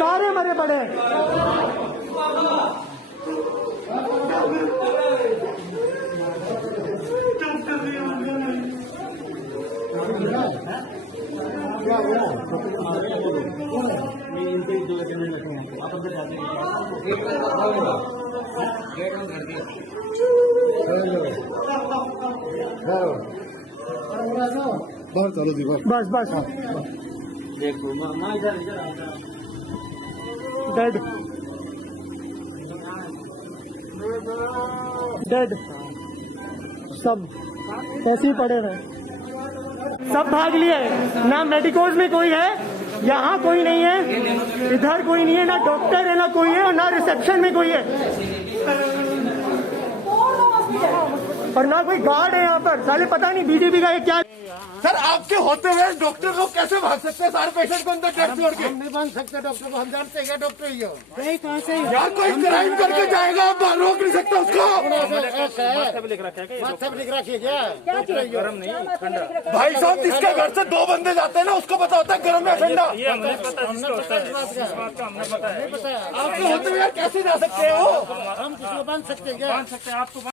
सारे मरे पड़े। बाहर चलो दी बस बस डेड डेड सब ऐसे ही पड़े रहे, सब भाग लिए। ना मेडिकोज में कोई है, यहाँ कोई नहीं है, इधर कोई नहीं है, ना डॉक्टर है ना कोई है, और ना रिसेप्शन में कोई है, और ना कोई गार्ड है यहाँ पर। साले पता नहीं बीजेपी का ये क्या। सर आपके होते हुए डॉक्टर लोग कैसे भाग सकते हैं सारे पेशेंट को अंदर डेथ छोड़ के? हम नहीं बन सकते डॉक्टर को, हम जानते हैं डॉक्टर ही हो। कहाँ से यार कोई क्राइम करके जाएगा, आप रोक नहीं सकते उसको। सब लिख रखिए क्या? गरम नहीं ठंडा। भाई साहब जिसके घर से 2 बंदे जाते हैं ना उसको पता होता है गर्म या ठंडा। आपके होते हुए यार कैसे जा सकते हो? हम किसी को बांध सकते हैं क्या? बांध सकते हैं, आपको